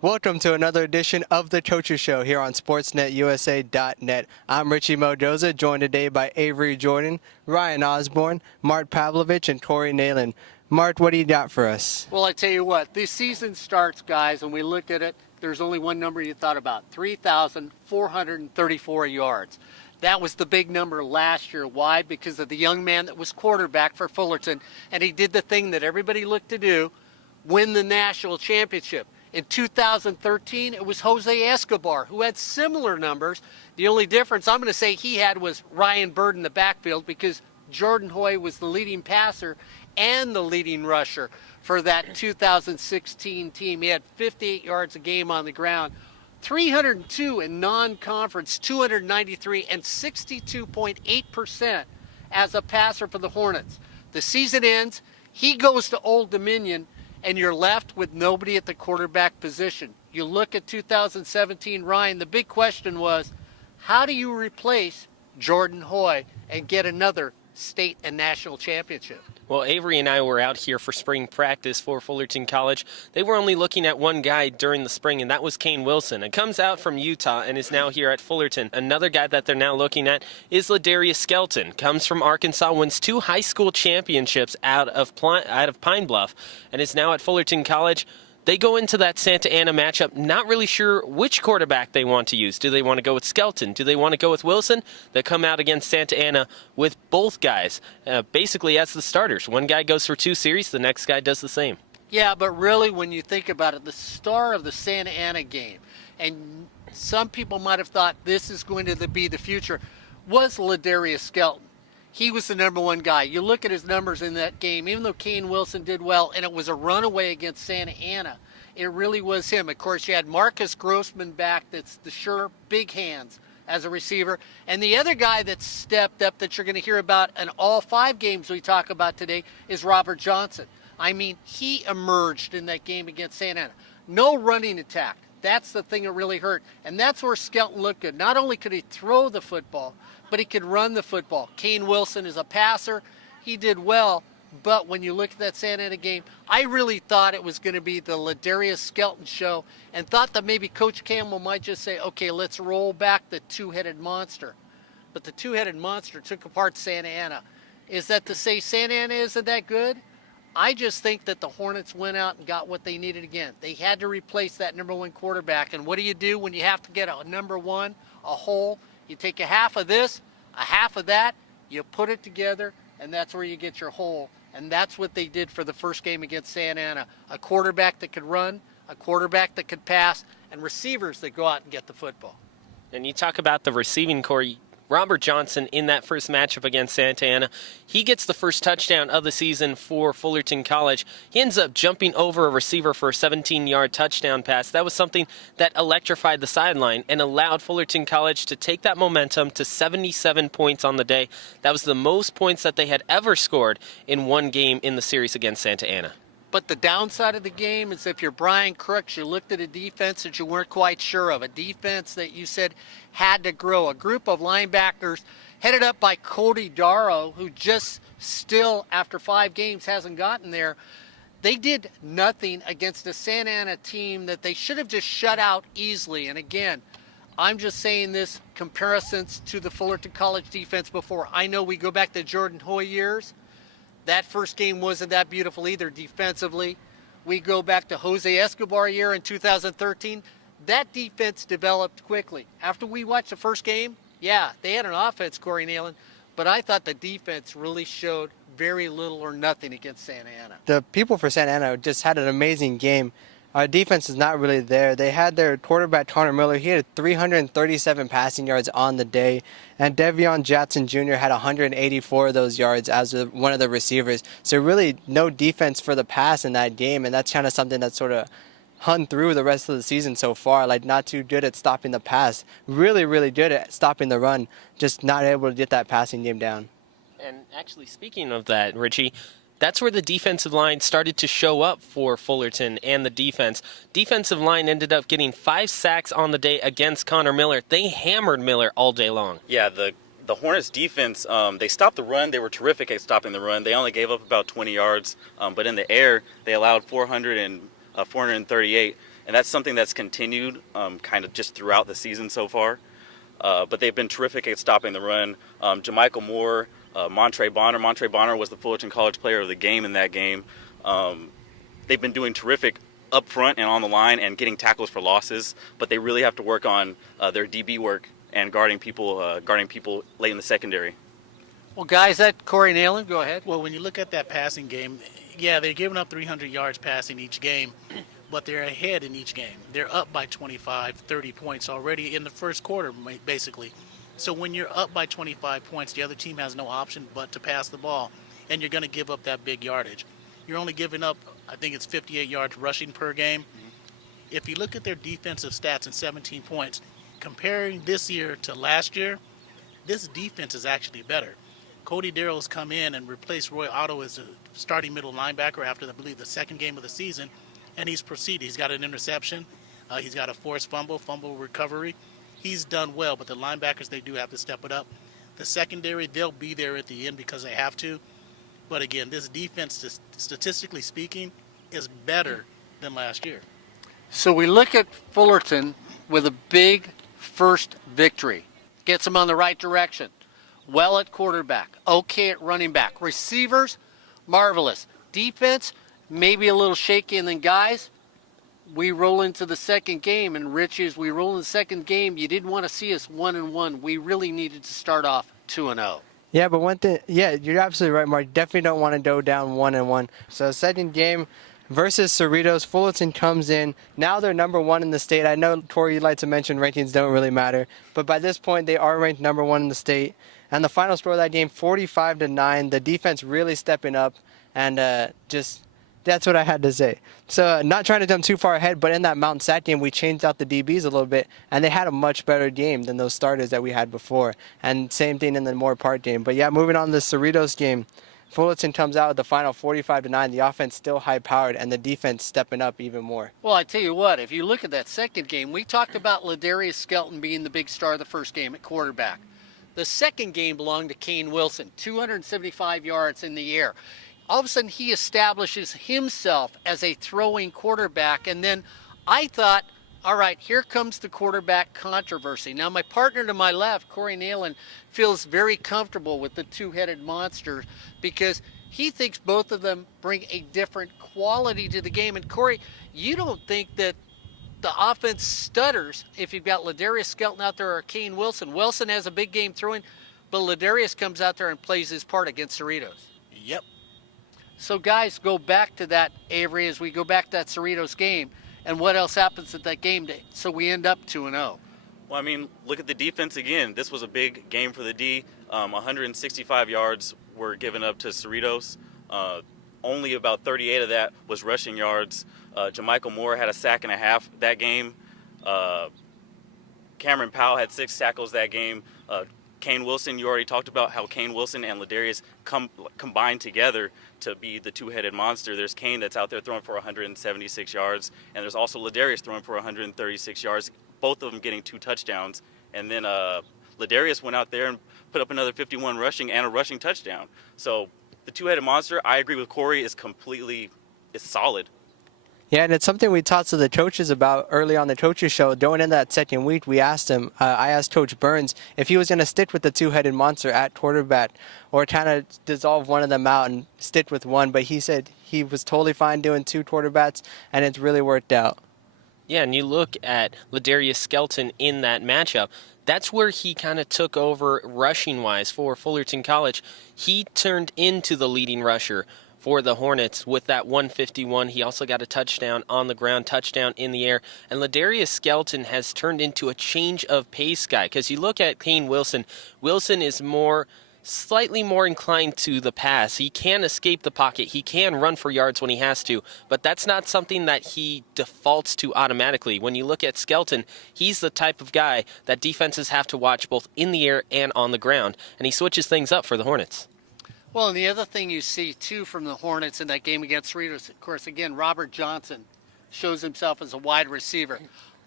Welcome to another edition of The Coaches Show here on SportsNetUSA.net. I'm Richie Modoza, joined today by Avery Jordan, Ryan Osborne, Mart Pavlovich, and Corey Nalen. Mart, what do you got for us? Well, I tell you what, this season starts, guys, and we look at it, there's only one number you thought about, 3,434 yards. That was the big number last year. Why? Because of the young man that was quarterback for Fullerton, and he did the thing that everybody looked to do, win the national championship. In 2013, it was Jose Escobar, who had similar numbers. The only difference I'm going to say he had was Ryan Bird in the backfield, because Jordan Hoy was the leading passer and the leading rusher for that 2016 team. He had 58 yards a game on the ground, 302 in non-conference, 293, and 62.8% as a passer for the Hornets. The season ends, he goes to Old Dominion, and you're left with nobody at the quarterback position. You look at 2017, Ryan, the big question was, how do you replace Jordan Hoy and get another state and national championship? Well, Avery and I were out here for spring practice for Fullerton College. They were only looking at one guy during the spring, and that was Kane Wilson. It comes out from Utah and is now here at Fullerton. Another guy that they're now looking at is Ladarius Skelton. Comes from Arkansas, wins 2 high school championships out of Pine Bluff, and is now at Fullerton College. They go into that Santa Ana matchup not really sure which quarterback they want to use. Do they want to go with Skelton? Do they want to go with Wilson? They come out against Santa Ana with both guys basically as the starters. One guy goes for 2 series, the next guy does the same. Yeah, but really when you think about it, the star of the Santa Ana game, and some people might have thought this is going to be the future, was Ladarius Skelton. He was the number one guy. You look at his numbers in that game, even though Kane Wilson did well, and it was a runaway against Santa Ana, it really was him. Of course, you had Marcus Grossman back, that's the sure big hands as a receiver. And the other guy that stepped up that you're going to hear about in all 5 games we talk about today is Robert Johnson. I mean, he emerged in that game against Santa Ana. No running attack. That's the thing that really hurt. And that's where Skelton looked good. Not only could he throw the football, but he could run the football. Kane Wilson is a passer. He did well. But when you look at that Santa Ana game, I really thought it was going to be the Ladarius Skelton show, and thought that maybe Coach Campbell might just say, okay, let's roll back the two-headed monster. But the two-headed monster took apart Santa Ana. Is that to say Santa Ana isn't that good? I just think that the Hornets went out and got what they needed again. They had to replace that number 1 quarterback. And what do you do when you have to get a number 1, a hole? You take a half of this, a half of that, you put it together, and that's where you get your hole. And that's what they did for the first game against Santa Ana. A quarterback that could run, a quarterback that could pass, and receivers that go out and get the football. And you talk about the receiving core. Robert Johnson in that first matchup against Santa Ana, he gets the first touchdown of the season for Fullerton College. He ends up jumping over a receiver for a 17-yard touchdown pass. That was something that electrified the sideline and allowed Fullerton College to take that momentum to 77 points on the day. That was the most points that they had ever scored in one game in the series against Santa Ana. But the downside of the game is if you're Brian Crooks, you looked at a defense that you weren't quite sure of, a defense that you said had to grow, a group of linebackers headed up by Cody Darrow, who just still, after 5 games, hasn't gotten there. They did nothing against a Santa Ana team that they should have just shut out easily. And again, I'm just saying this, comparisons to the Fullerton College defense before. I know we go back to Jordan Hoy years. That first game wasn't that beautiful either defensively. We go back to Jose Escobar year in 2013. That defense developed quickly. After we watched the first game, yeah, they had an offense, Corey Nalen, but I thought the defense really showed very little or nothing against Santa Ana. The people for Santa Ana just had an amazing game. Our defense is not really there. They had their quarterback, Connor Miller. He had 337 passing yards on the day. And Devion Jackson Jr. had 184 of those yards as one of the receivers. So really no defense for the pass in that game. And that's kind of something that sort of hung through the rest of the season so far. Like, not too good at stopping the pass. Really, really good at stopping the run. Just not able to get that passing game down. And actually, speaking of that, Richie, that's where the defensive line started to show up for Fullerton and the defense. Defensive line ended up getting 5 sacks on the day against Connor Miller. They hammered Miller all day long. Yeah, the Hornets defense, they stopped the run. They were terrific at stopping the run. They only gave up about 20 yards, but in the air, they allowed 438. and that's something that's continued kind of just throughout the season so far. But they've been terrific at stopping the run. Jamichael Moore, Montre Bonner. Montre Bonner was the Fullerton College Player of the Game in that game. They've been doing terrific up front and on the line and getting tackles for losses, but they really have to work on their DB work and guarding people late in the secondary. Well, guys, that Corey Nalen, go ahead. Well, when you look at that passing game, yeah, they're giving up 300 yards passing each game, but they're ahead in each game. They're up by 25, 30 points already in the first quarter, basically. So when you're up by 25 points, the other team has no option but to pass the ball, and you're going to give up that big yardage. You're only giving up, I think it's 58 yards rushing per game. If you look at their defensive stats and 17 points, comparing this year to last year, this defense is actually better. Cody Darrell's come in and replaced Roy Otto as a starting middle linebacker after, I believe, the second game of the season, and he's proceeded. He's got an interception. He's got a forced fumble recovery. He's done well, but the linebackers, they do have to step it up. The secondary, they'll be there at the end because they have to. But again, this defense, statistically speaking, is better than last year. So we look at Fullerton with a big first victory. Gets them on the right direction. Well at quarterback. Okay at running back. Receivers, marvelous. Defense, maybe a little shaky. And then, guys, we roll into the second game. And, Rich, as we roll in the second game, you didn't want to see us 1-1. We really needed to start off 2-0. Yeah, but one thing, yeah, you're absolutely right, Mark. Definitely don't want to go down 1-1. So second game versus Cerritos, Fullerton comes in. Now they're number 1 in the state. I know, Tori, you'd like to mention rankings don't really matter, but by this point they are ranked number 1 in the state. And the final score of that game, 45-9. The defense really stepping up, and just that's what I had to say. So not trying to jump too far ahead, but in that Mount Sac game, we changed out the DBs a little bit, and they had a much better game than those starters that we had before. And same thing in the Moore Park game. But yeah, moving on to the Cerritos game, Fullerton comes out with the final 45-9. The offense still high-powered, and the defense stepping up even more. Well, I tell you what, if you look at that second game, we talked about Ladarius Skelton being the big star of the first game at quarterback. The second game belonged to Kane Wilson, 275 yards in the air. All of a sudden, he establishes himself as a throwing quarterback. And then I thought, all right, here comes the quarterback controversy. Now, my partner to my left, Corey Nalen, feels very comfortable with the two-headed monster because he thinks both of them bring a different quality to the game. And, Corey, you don't think that the offense stutters if you've got Ladarius Skelton out there or Kane Wilson. Wilson has a big game throwing, but Ladarius comes out there and plays his part against Cerritos. Yep. So, guys, go back to that, Avery, as we go back to that Cerritos game, and what else happens at that game day. So we end up 2-0. Well, I mean, look at the defense again. This was a big game for the D. 165 yards were given up to Cerritos. Only about 38 of that was rushing yards. Jamichael Moore had a sack and a half that game. Cameron Powell had 6 tackles that game. Kane Wilson, you already talked about how Kane Wilson and Ladarius combined together to be the two-headed monster. There's Kane that's out there throwing for 176 yards, and there's also Ladarius throwing for 136 yards, both of them getting 2 touchdowns. And then Ladarius went out there and put up another 51 rushing and a rushing touchdown. So the two-headed monster, I agree with Corey, is solid. Yeah, and it's something we talked to the coaches about early on the coaches show. Going into that second week, we asked him, I asked Coach Burns if he was going to stick with the two-headed monster at quarterback or kind of dissolve one of them out and stick with one. But he said he was totally fine doing 2 quarterbacks, and it's really worked out. Yeah, and you look at Ladarius Skelton in that matchup. That's where he kind of took over rushing-wise for Fullerton College. He turned into the leading rusher for the Hornets with that 151. He also got a touchdown on the ground, touchdown in the air. And Ladarius Skelton has turned into a change of pace guy. Because you look at Kane Wilson, Wilson is slightly more inclined to the pass. He can escape the pocket. He can run for yards when he has to. But that's not something that he defaults to automatically. When you look at Skelton, he's the type of guy that defenses have to watch both in the air and on the ground. And he switches things up for the Hornets. Well, and the other thing you see, too, from the Hornets in that game against Cerritos, of course, again, Robert Johnson shows himself as a wide receiver.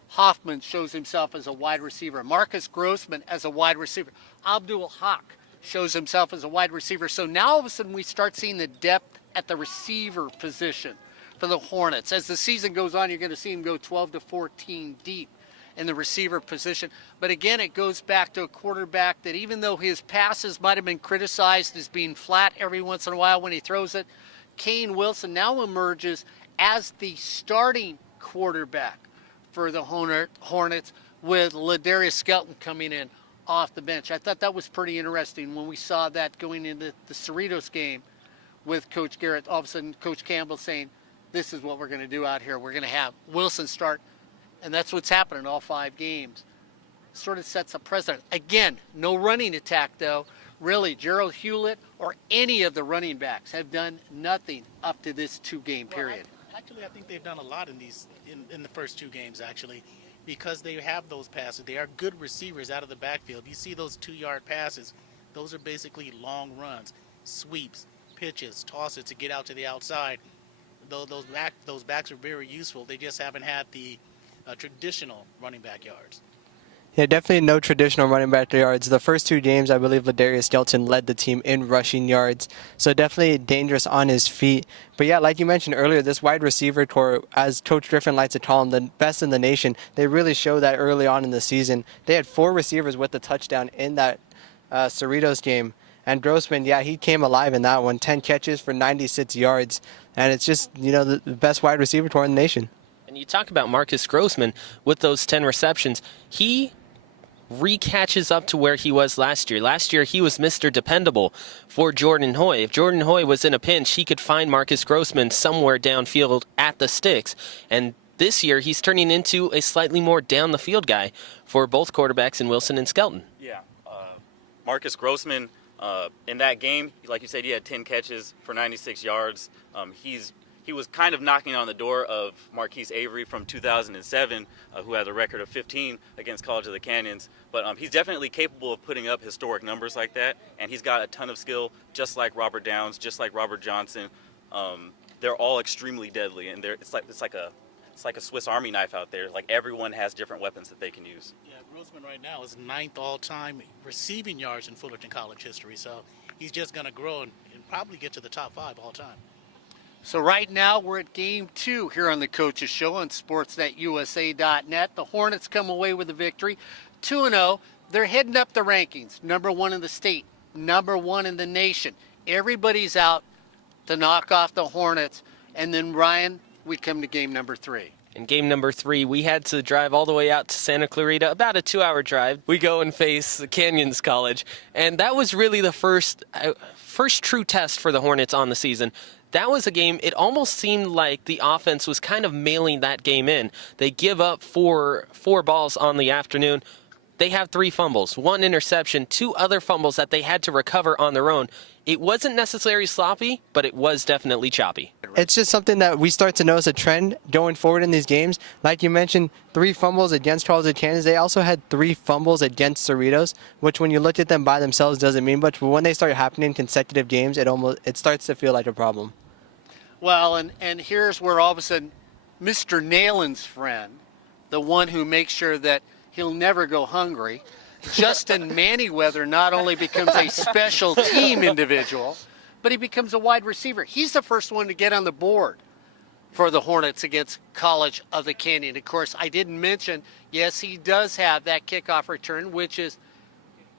Hoffman shows himself as a wide receiver. Marcus Grossman as a wide receiver. Abdul Haq shows himself as a wide receiver. So now all of a sudden we start seeing the depth at the receiver position for the Hornets. As the season goes on, you're going to see him go 12 to 14 deep in the receiver position. But again, it goes back to a quarterback that even though his passes might have been criticized as being flat every once in a while when he throws it, Kane Wilson now emerges as the starting quarterback for the Hornets with Ladarius Skelton coming in off the bench. I thought that was pretty interesting when we saw that going into the Cerritos game with Coach Garrett. All of a sudden, Coach Campbell saying, this is what we're going to do out here. We're going to have Wilson start, and that's what's happened in all 5 games. Sort of sets a precedent. Again, no running attack, though. Really, Gerald Hewlett or any of the running backs have done nothing up to this 2-game period. Actually, I think they've done a lot in the first 2 games, actually, because they have those passes. They are good receivers out of the backfield. You see those 2-yard passes. Those are basically long runs, sweeps, pitches, tosses to get out to the outside. Those backs are very useful. They just haven't had the traditional running back yards. Yeah, definitely no traditional running back yards. The first 2 games, I believe Ladarius Skelton led the team in rushing yards. So definitely dangerous on his feet. But yeah, like you mentioned earlier, this wide receiver core, as Coach Griffin likes to call them, the best in the nation. They really showed that early on in the season. They had 4 receivers with the touchdown in that Cerritos game. And Grossman, yeah, he came alive in that one. 10 catches for 96 yards. And it's just, the best wide receiver core in the nation. And you talk about Marcus Grossman with those 10 receptions. He recatches up to where he was last year. Last year, he was Mr. Dependable for Jordan Hoy. If Jordan Hoy was in a pinch, he could find Marcus Grossman somewhere downfield at the sticks. And this year, he's turning into a slightly more down-the-field guy for both quarterbacks in Wilson and Skelton. Yeah, Marcus Grossman, in that game, like you said, he had 10 catches for 96 yards. He was kind of knocking on the door of Marquise Avery from 2007, who had a record of 15 against College of the Canyons. But he's definitely capable of putting up historic numbers like that, and he's got a ton of skill, just like Robert Downs, just like Robert Johnson. They're all extremely deadly, and it's like a Swiss Army knife out there. Like, everyone has different weapons that they can use. Yeah, Grossman right now is 9th all-time receiving yards in Fullerton College history, so he's just going to grow and probably get to the top 5 all-time. So right now we're at Game 2 here on the Coaches Show on SportsNetUSA.net. The Hornets come away with a victory, 2-0. They're heading up the rankings, number 1 in the state, number 1 in the nation. Everybody's out to knock off the Hornets. And then, Ryan, we come to game number 3. In game number 3, we had to drive all the way out to Santa Clarita, about a 2-hour drive. We go and face Canyons College, and that was really the first true test for the Hornets on the season. That was a game, it almost seemed like the offense was kind of mailing that game in. They give up four balls on the afternoon. They have 3 fumbles, 1 interception, 2 other fumbles that they had to recover on their own. It wasn't necessarily sloppy, but it was definitely choppy. It's just something that we start to notice a trend going forward in these games. Like you mentioned, 3 fumbles against College of Canyons. They also had 3 fumbles against Cerritos, which when you look at them by themselves doesn't mean much. But when they start happening in consecutive games, it starts to feel like a problem. Well, and here's where all of a sudden Mr. Nayland's friend, the one who makes sure that he'll never go hungry, Justin Manyweather not only becomes a special team individual, but he becomes a wide receiver. He's the first one to get on the board for the Hornets against College of the Canyon. Of course, I didn't mention, yes, he does have that kickoff return, which is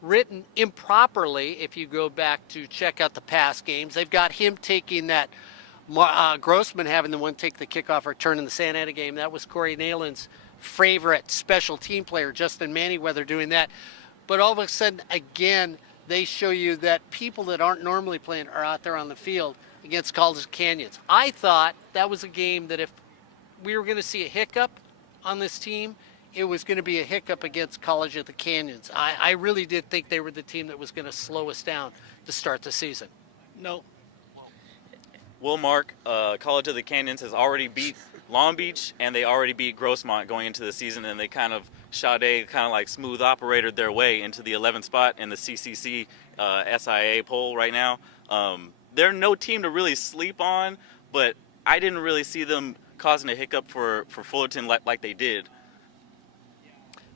written improperly if you go back to check out the past games. They've got him taking that, Grossman having the one take the kickoff return in the Santa Ana game. That was Corey Nayland's favorite special team player, Justin Manyweather, doing that. But all of a sudden, again, they show you that people that aren't normally playing are out there on the field against College of Canyons. I thought that was a game that if we were going to see a hiccup on this team, it was going to be a hiccup against College of the Canyons. I really did think they were the team that was going to slow us down to start the season. No. Will Mark, College of the Canyons has already beat Long Beach, and they already beat Grossmont going into the season, and they Sade kind of like smooth operated their way into the 11th spot in the CCC SIA poll right now. They're no team to really sleep on, but I didn't really see them causing a hiccup for Fullerton like they did.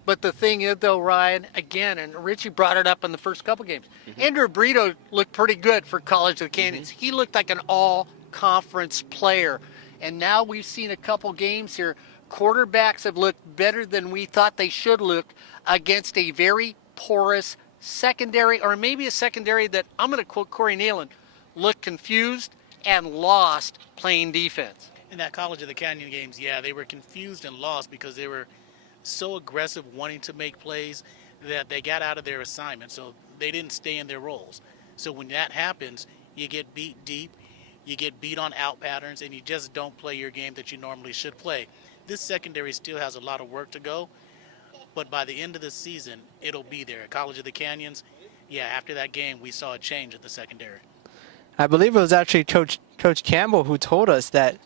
But the thing is, though, Ryan, again, and Richie brought it up in the first couple games, Andrew Brito looked pretty good for College of the Canyons. He looked like an all-conference player And now we've seen a couple games here. Quarterbacks have looked better than we thought they should look against a very porous secondary, or maybe a secondary that, I'm going to quote Corey Nealon, looked confused and lost playing defense. In that College of the Canyon games, yeah, they were confused and lost because they were so aggressive wanting to make plays that they got out of their assignment, so they didn't stay in their roles. So when that happens, you get beat deep, you get beat on out patterns, and you just don't play your game that you normally should play. This secondary still has a lot of work to go, but by the end of the season, it'll be there. At College of the Canyons, yeah, after that game, we saw a change at the secondary. I believe it was actually Coach Campbell who told us that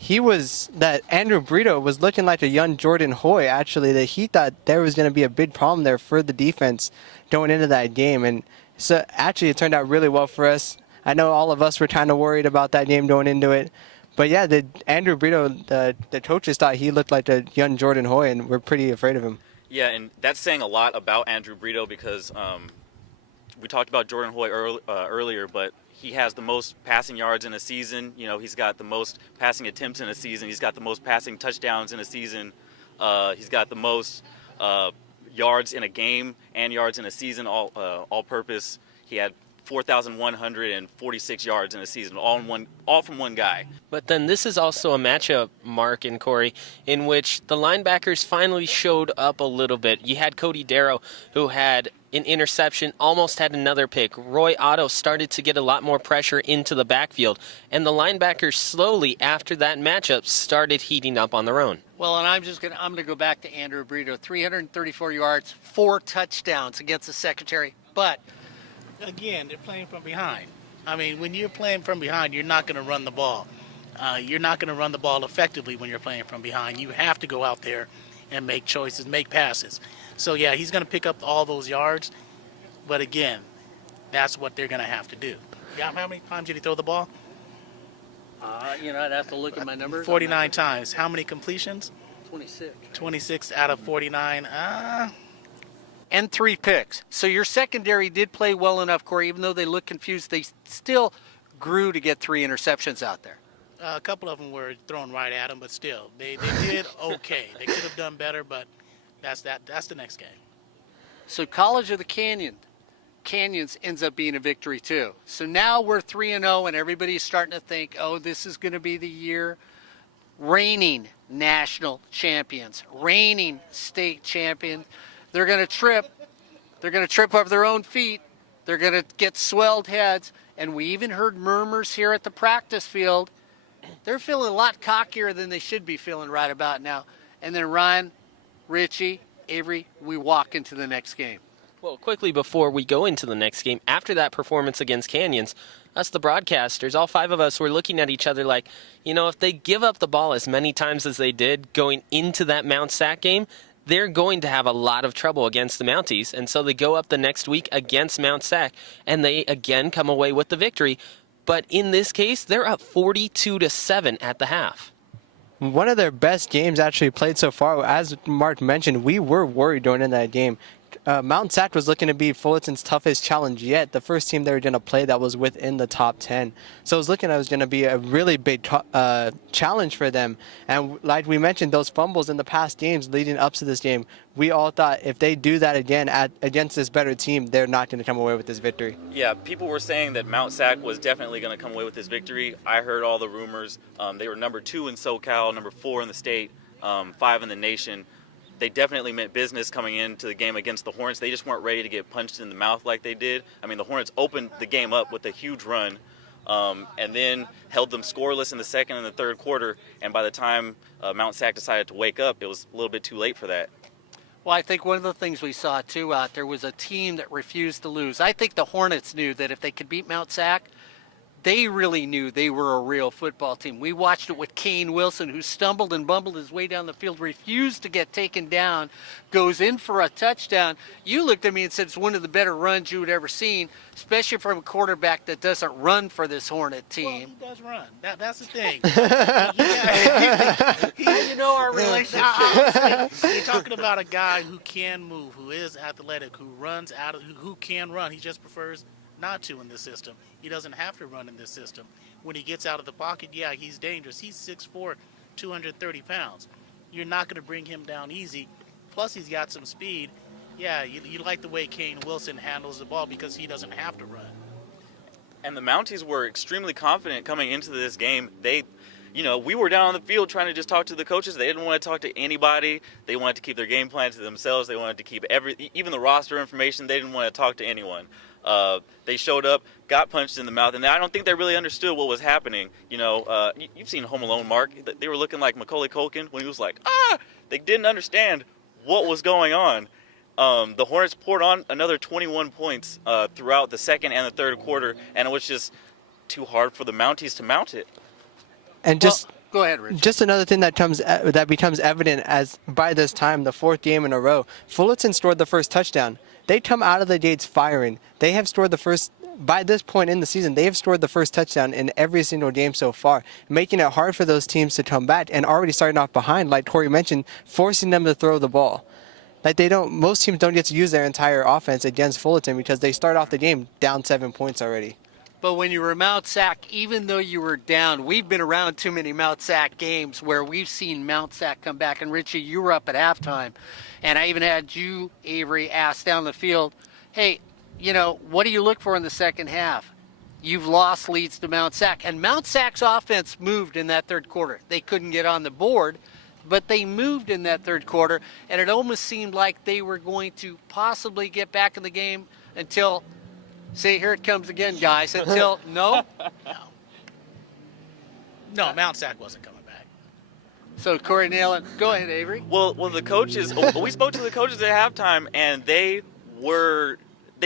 that Andrew Brito was looking like a young Jordan Hoy, actually, that he thought there was going to be a big problem there for the defense going into that game. And so actually it turned out really well for us. I know all of us were kind of worried about that game going into it. But yeah, Andrew Brito, the coaches thought he looked like a young Jordan Hoy, and we're pretty afraid of him. Yeah, and that's saying a lot about Andrew Brito because we talked about Jordan Hoy earlier, but he has the most passing yards in a season. You know, he's got the most passing attempts in a season. He's got the most passing touchdowns in a season. He's got the most yards in a game and yards in a season, all purpose. He had 4,146 yards in a season, all from one guy. But then this is also a matchup, Mark and Corey, in which the linebackers finally showed up a little bit. You had Cody Darrow, who had an interception, almost had another pick. Roy Otto started to get a lot more pressure into the backfield. And the linebackers slowly, after that matchup, started heating up on their own. Well, and I'm going to go back to Andrew Brito. 334 yards, 4 touchdowns against the secondary. But Again, they're playing from behind. I mean, when you're playing from behind, you're not going to run the ball. You're not going to run the ball effectively when you're playing from behind. You have to go out there and make choices, make passes. So, yeah, he's going to pick up all those yards. But, again, that's what they're going to have to do. Yeah, how many times did he throw the ball? I'd have to look at my numbers. 49 times. How many completions? 26. 26 out of 49. And 3 picks. So your secondary did play well enough, Corey. Even though they look confused, they still grew to get 3 interceptions out there. A couple of them were thrown right at them, but still, they did okay. They could have done better, but that's the next game. So College of the Canyons ends up being a victory too. So now we're 3-0, and everybody's starting to think, oh, this is going to be the year. Reigning national champions, reigning state champions. They're going to trip. They're going to trip over their own feet. They're going to get swelled heads. And we even heard murmurs here at the practice field. They're feeling a lot cockier than they should be feeling right about now. And then Ryan, Richie, Avery, we walk into the next game. Well, quickly before we go into the next game, after that performance against Canyons, us, the broadcasters, all 5 of us were looking at each other like, if they give up the ball as many times as they did going into that Mount Sac game, they're going to have a lot of trouble against the Mounties. And so they go up the next week against Mount Sac, and they again come away with the victory. But in this case, they're up 42-7 at the half. One of their best games actually played so far. As Mark mentioned, we were worried going into that game. Mount Sac was looking to be Fullerton's toughest challenge yet, the first team they were going to play that was within the top 10. So it was looking like it was going to be a really big challenge for them. And like we mentioned, those fumbles in the past games leading up to this game, we all thought if they do that again against this better team, they're not going to come away with this victory. Yeah, people were saying that Mount Sac was definitely going to come away with this victory. I heard all the rumors. They were number 2 in SoCal, number 4 in the state, 5 in the nation. They definitely meant business coming into the game against the Hornets. They just weren't ready to get punched in the mouth like they did. I mean, the Hornets opened the game up with a huge run and then held them scoreless in the second and the third quarter. And by the time Mount Sac decided to wake up, it was a little bit too late for that. Well, I think one of the things we saw, too, out there was a team that refused to lose. I think the Hornets knew that if they could beat Mount Sac, they really knew they were a real football team. We watched it with Kane Wilson, who stumbled and bumbled his way down the field, refused to get taken down, goes in for a touchdown. You looked at me and said it's one of the better runs you had ever seen, especially from a quarterback that doesn't run for this Hornet team. Well, he does run. That's the thing. You know our relationship. You're talking about a guy who can move, who is athletic, who runs who can run. He just prefers not to in this system. He doesn't have to run in this system. When he gets out of the pocket, yeah, he's dangerous. He's 6'4", 230 pounds. You're not going to bring him down easy. Plus, he's got some speed. Yeah, you like the way Kane Wilson handles the ball because he doesn't have to run. And the Mounties were extremely confident coming into this game. We were down on the field trying to just talk to the coaches. They didn't want to talk to anybody. They wanted to keep their game plan to themselves. They wanted to keep even the roster information. They didn't want to talk to anyone. They showed up, got punched in the mouth, and I don't think they really understood what was happening. You've seen Home Alone, Mark. They were looking like Macaulay Culkin when he was like, ah! They didn't understand what was going on. The Hornets poured on another 21 points throughout the second and the third quarter, and it was just too hard for the Mounties to mount it. And Go ahead, Rich. just another thing that becomes evident as by this time, the fourth game in a row, Fullerton scored the first touchdown. They come out of the gates firing. They have scored the first. By this point in the season, they have scored the first touchdown in every single game so far, making it hard for those teams to come back and already starting off behind, like Corey mentioned, forcing them to throw the ball. Like most teams don't get to use their entire offense against Fullerton because they start off the game down 7 points already. But when you were Mount Sac, even though you were down, we've been around too many Mount Sac games where we've seen Mount Sac come back. And Richie, you were up at halftime. And I even had you, Avery, ask down the field, hey, what do you look for in the second half? You've lost leads to Mount Sac. And Mount Sac's offense moved in that third quarter. They couldn't get on the board, but they moved in that third quarter. And it almost seemed like they were going to possibly get back in the game until... See, here it comes again, guys. Until, no? No, Mount Sac wasn't coming back. So, Corey Nailen, go ahead, Avery. Well, the coaches, we spoke to the coaches at halftime, and they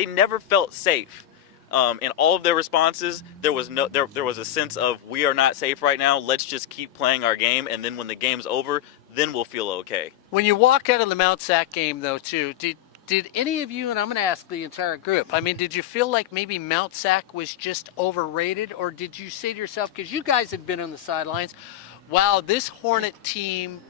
never felt safe. In all of their responses, there was a sense of, we are not safe right now. Let's just keep playing our game, and then when the game's over, then we'll feel okay. When you walk out of the Mount Sac game, though, too, did any of you, and I'm going to ask the entire group, did you feel like maybe Mount Sac was just overrated, or did you say to yourself, because you guys had been on the sidelines, wow, this Hornet team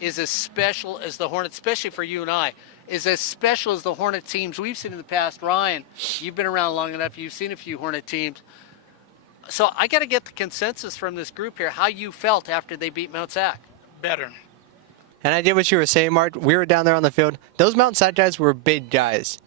is as special as the Hornets, especially for you and I, is as special as the Hornet teams we've seen in the past. Ryan, you've been around long enough, you've seen a few Hornet teams. So I got to get the consensus from this group here, how you felt after they beat Mount Sac. Better. And I get what you were saying, Mark. We were down there on the field. Those Mount Sac guys were big guys.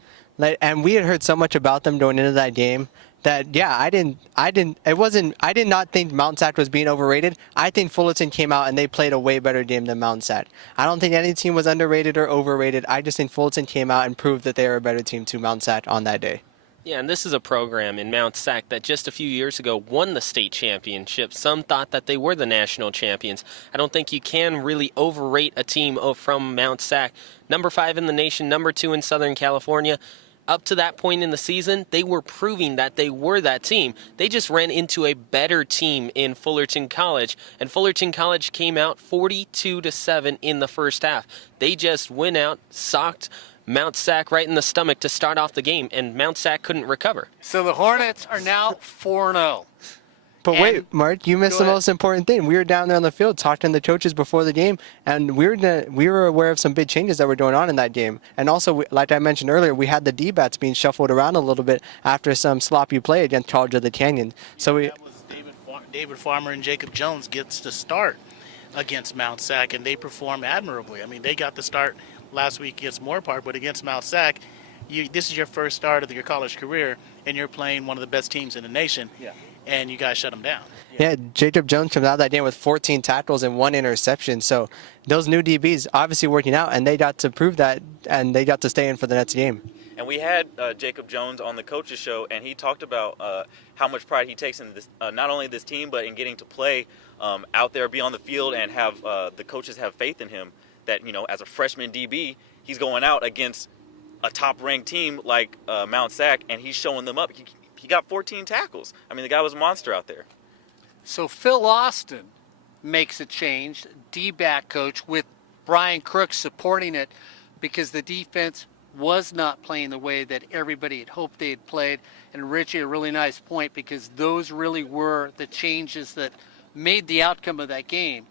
And we had heard so much about them going into that game that, yeah, I did not think Mount Sac was being overrated. I think Fullerton came out and they played a way better game than Mount Sac. I don't think any team was underrated or overrated. I just think Fullerton came out and proved that they were a better team to Mount Sac on that day. Yeah, and this is a program in Mount Sac that just a few years ago won the state championship. Some thought that they were the national champions. I don't think you can really overrate a team from Mount Sac. Number 5 in the nation, number 2 in Southern California. Up to that point in the season, they were proving that they were that team. They just ran into a better team in Fullerton College, and Fullerton College came out 42-7 in the first half. They just went out, socked Mount Sac right in the stomach to start off the game, and Mount Sac couldn't recover. So the Hornets are now 4-0. But wait, Mark, you missed the most important thing. We were down there on the field talking to the coaches before the game, and we were aware of some big changes that were going on in that game. And also, like I mentioned earlier, we had the D-backs being shuffled around a little bit after some sloppy play against College of the Canyon. So that was David Farmer and Jacob Jones gets the start against Mount Sac, and they performed admirably. They got the start last week against Moorpark, but against Mount Sac, this is your first start of your college career, and you're playing one of the best teams in the nation. Yeah. And you guys shut them down. Yeah, Jacob Jones comes out of that game with 14 tackles and 1 interception. So those new DBs obviously working out, and they got to prove that, and they got to stay in for the next game. And we had Jacob Jones on the coaches show, and he talked about how much pride he takes in this, not only this team, but in getting to play out there, be on the field, and have the coaches have faith in him. That, as a freshman DB, he's going out against a top-ranked team like Mount Sac, and he's showing them up. He got 14 tackles. The guy was a monster out there. So Phil Austin makes a change, D-back coach, with Brian Crooks supporting it because the defense was not playing the way that everybody had hoped they had played. And Richie, a really nice point, because those really were the changes that made the outcome of that game.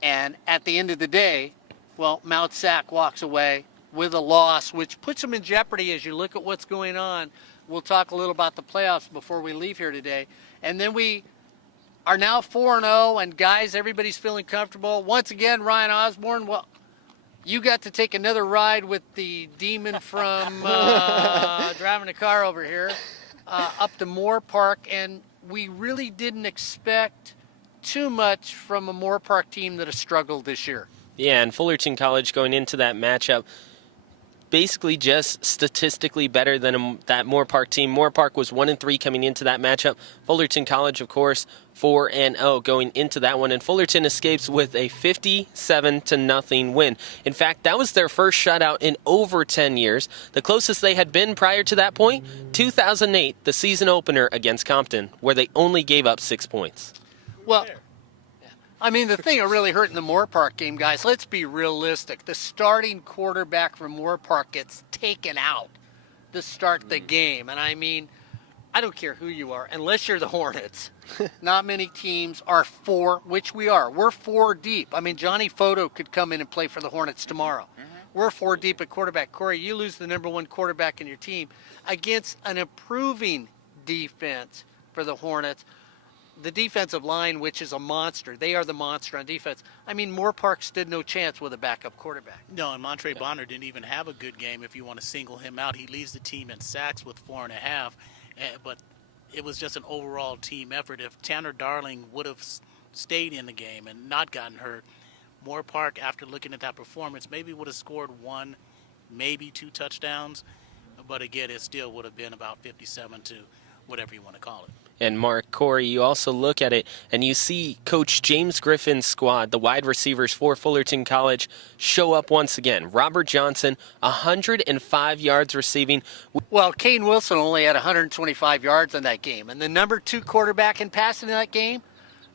And at the end of the day, well, Mount Sac walks away with a loss, which puts them in jeopardy as you look at what's going on. We'll talk a little about the playoffs before we leave here today. And then we are now 4-0, and guys, everybody's feeling comfortable. Once again, Ryan Osborne, well, you got to take another ride with the demon from driving a car over here up to Moore Park, and we really didn't expect too much from a Moore Park team that has struggled this year. Yeah, and Fullerton College going into that matchup, basically just statistically better than that Moore Park team. Moore Park was 1-3 coming into that matchup. Fullerton College, of course, 4-0 going into that one, and Fullerton escapes with a 57-0 win. In fact, that was their first shutout in over 10 years. The closest they had been prior to that point, 2008, the season opener against Compton, where they only gave up 6 points. Well, I mean, the thing that really hurt in the Moore Park game, guys, let's be realistic. The starting quarterback from Moore Park gets taken out to start the game. And I mean, I don't care who you are, unless you're the Hornets. Not many teams are four, which we are. We're four deep. I mean, Johnny Photo could come in and play for the Hornets tomorrow. We're four deep at quarterback. Corey, you lose the number one quarterback in your team against an improving defense for the Hornets. The defensive line, which is a monster. They are the monster on defense. I mean, Moore Park stood no chance with a backup quarterback. No, and Montre Bonner didn't even have a good game if you want to single him out. He leads the team in sacks with 4.5, but it was just an overall team effort. If Tanner Darling would have stayed in the game and not gotten hurt, Moore Park, after looking at that performance, maybe would have scored 1, maybe 2 touchdowns. But again, it still would have been about 57 to whatever you want to call it. And Mark, Corey, you also look at it and you see Coach James Griffin's squad, the wide receivers for Fullerton College, show up once again. Robert Johnson, 105 yards receiving. Well, Kane Wilson only had 125 yards in that game. And the number 2 quarterback in passing in that game,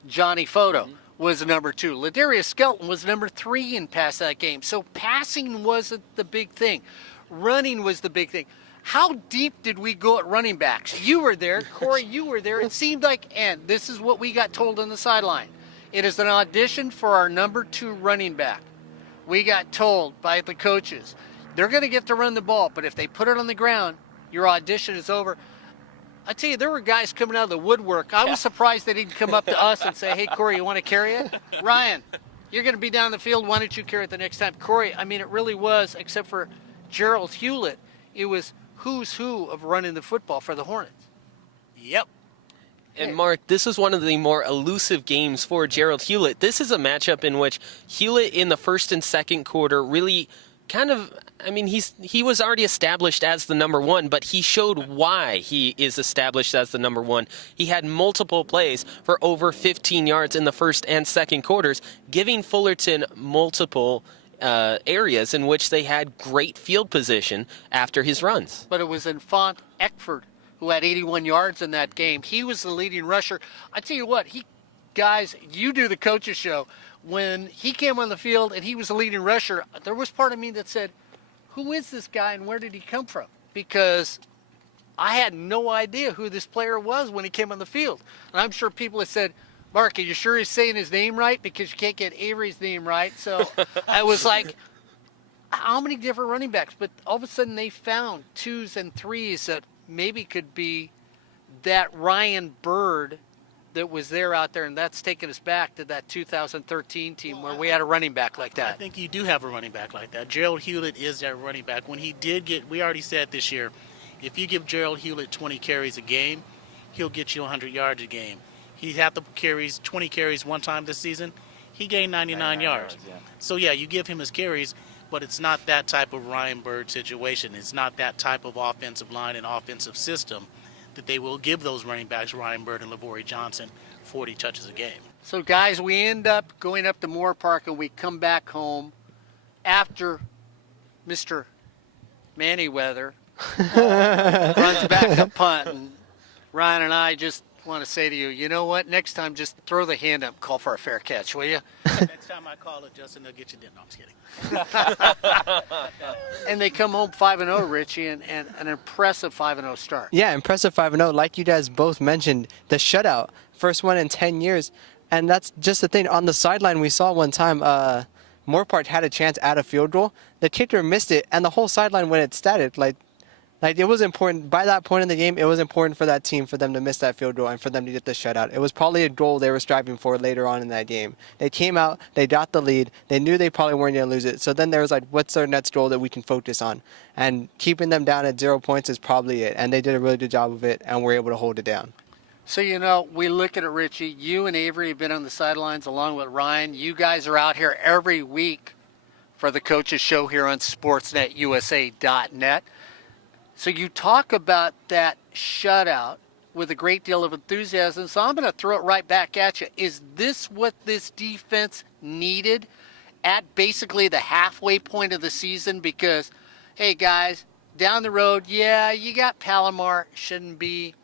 Johnny Photo, was number 2. Ladarius Skelton was number 3 in passing that game. So passing wasn't the big thing. Running was the big thing. How deep did we go at running backs? You were there. Corey, you were there. It seemed like, and this is what we got told on the sideline. It is an audition for our number 2 running back. We got told by the coaches, they're going to get to run the ball, but if they put it on the ground, your audition is over. I tell you, there were guys coming out of the woodwork. I was surprised they didn't come up to us and say, hey, Corey, you want to carry it? Ryan, you're going to be down the field. Why don't you carry it the next time? Corey, I mean, it really was, except for Gerald Hewlett, it was who's who of running the football for the Hornets. Yep. And Mark, this is one of the more elusive games for Gerald Hewlett. This is a matchup in which Hewlett in the first and second quarter really kind of, I mean, he was already established as the number 1, but he showed why he is established as the number 1. He had multiple plays for over 15 yards in the first and second quarters, giving Fullerton multiple areas in which they had great field position after his runs. But it was Infant Eckford who had 81 yards in that game. He was the leading rusher. I tell you what, guys, you do the coaches show. When he came on the field and he was the leading rusher, there was part of me that said, who is this guy and where did he come from? Because I had no idea who this player was when he came on the field. And I'm sure people have said, Mark, are you sure he's saying his name right? Because you can't get Avery's name right. So I was like, how many different running backs? But all of a sudden they found 2s and 3s that maybe could be that Ryan Bird that was there out there. And that's taken us back to that 2013 team where we had a running back like that. I think you do have a running back like that. Gerald Hewlett is that running back. When he did get, we already said this year, if you give Gerald Hewlett 20 carries a game, he'll get you 100 yards a game. He had the 20 carries one time this season. He gained 99 yards. Yeah. So, yeah, you give him his carries, but it's not that type of Ryan Bird situation. It's not that type of offensive line and offensive system that they will give those running backs, Ryan Bird and Lavorie Johnson, 40 touches a game. So, guys, we end up going up to Moore Park and we come back home after Mr. Manyweather runs back a punt. And Ryan and I just want to say to you, you know what? Next time, just throw the hand up, call for a fair catch, will you? Next time I call it, Justin, they'll get you dinner. No, I'm just kidding. And they come home 5-0, Richie, and an impressive 5-0 start. Yeah, impressive 5-0. Like you guys both mentioned, the shutout, first one in 10 years. And that's just the thing. On the sideline, we saw one time Moorpark had a chance at a field goal. The kicker missed it, and the whole sideline went ecstatic. Like it was important by that point in the game. It was important for that team for them to miss that field goal and for them to get the shutout. It was probably a goal they were striving for later on in that game. They came out, they got the lead, they knew they probably weren't going to lose it. So then there was like, what's their next goal that we can focus on? And keeping them down at 0 points is probably it. And they did a really good job of it, and were able to hold it down. So, we look at it, Richie. You and Avery have been on the sidelines along with Ryan. You guys are out here every week for the Coaches Show here on SportsNetUSA.net. So you talk about that shutout with a great deal of enthusiasm. So I'm going to throw it right back at you. Is this what this defense needed at basically the halfway point of the season? Because, hey, guys, down the road, yeah, you got Palomar. Shouldn't be.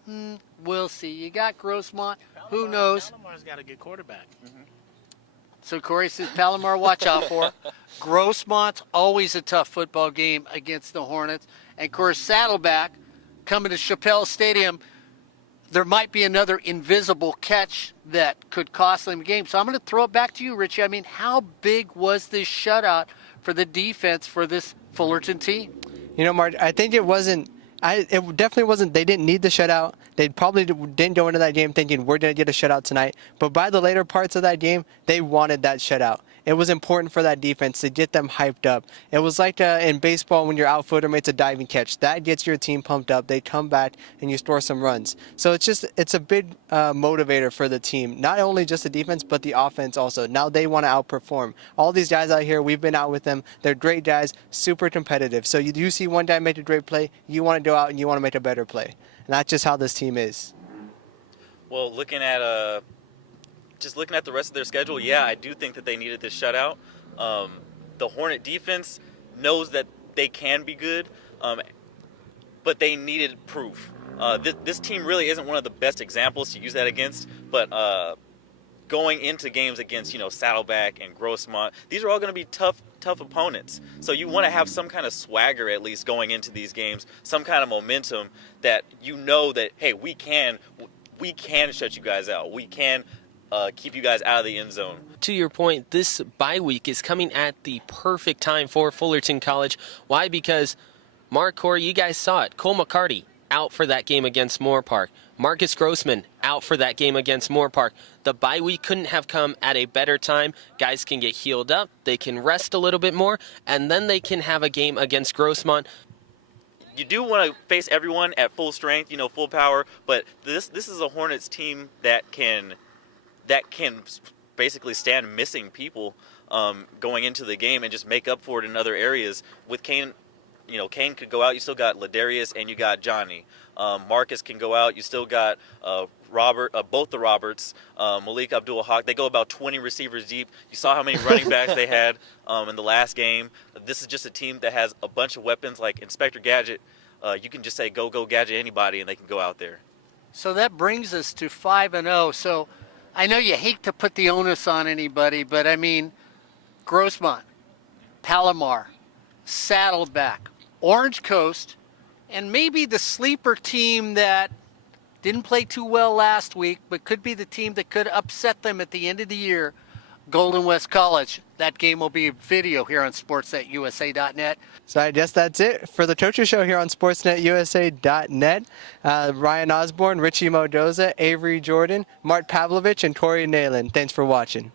We'll see. You got Grossmont. Who knows? Palomar's got a good quarterback. So Corey says Palomar, watch out for. Grossmont's always a tough football game against the Hornets. And, of course, Saddleback coming to Chappelle Stadium, there might be another invisible catch that could cost them the game. So I'm going to throw it back to you, Richie. I mean, how big was this shutout for the defense for this Fullerton team? Mark, I think it wasn't. It definitely wasn't. They didn't need the shutout. They probably didn't go into that game thinking we're going to get a shutout tonight. But by the later parts of that game, they wanted that shutout. It was important for that defense to get them hyped up. It was like in baseball when your outfielder makes a diving catch. That gets your team pumped up. They come back and you score some runs. So it's a big motivator for the team. Not only just the defense, but the offense also. Now they want to outperform. All these guys out here, we've been out with them. They're great guys, super competitive. So you do see one guy make a great play, you want to go out and you want to make a better play. And that's just how this team is. Well, looking at the rest of their schedule, yeah, I do think that they needed this shutout. The Hornet defense knows that they can be good, but they needed proof. This team really isn't one of the best examples to use that against, but going into games against, Saddleback and Grossmont, these are all going to be tough opponents. So you want to have some kind of swagger at least going into these games, some kind of momentum that that, hey, we can shut you guys out. We can keep you guys out of the end zone. To your point, this bye week is coming at the perfect time for Fullerton College. Why? Because, Mark, Corey, you guys saw it. Cole McCarty out for that game against Moorpark. Marcus Grossman out for that game against Moorpark. The bye week couldn't have come at a better time. Guys can get healed up, they can rest a little bit more, and then they can have a game against Grossmont. You do want to face everyone at full strength, full power, but this is a Hornets team that can basically stand missing people going into the game and just make up for it in other areas. With Kane, Kane could go out. You still got Ladarius and you got Johnny. Marcus can go out. You still got Robert, both the Roberts, Malik Abdul-Haq. They go about 20 receivers deep. You saw how many running backs they had in the last game. This is just a team that has a bunch of weapons like Inspector Gadget. You can just say, go Gadget anybody, and they can go out there. So that brings us to 5-0. So I know you hate to put the onus on anybody, but I mean, Grossmont, Palomar, Saddleback, Orange Coast, and maybe the sleeper team that didn't play too well last week, but could be the team that could upset them at the end of the year, Golden West College. That game will be a video here on SportsNetUSA.net. So I guess that's it for the Coaches Show here on SportsNetUSA.net. Ryan Osborne, Richie Modoza, Avery Jordan, Mart Pavlovich, and Tori Nalen. Thanks for watching.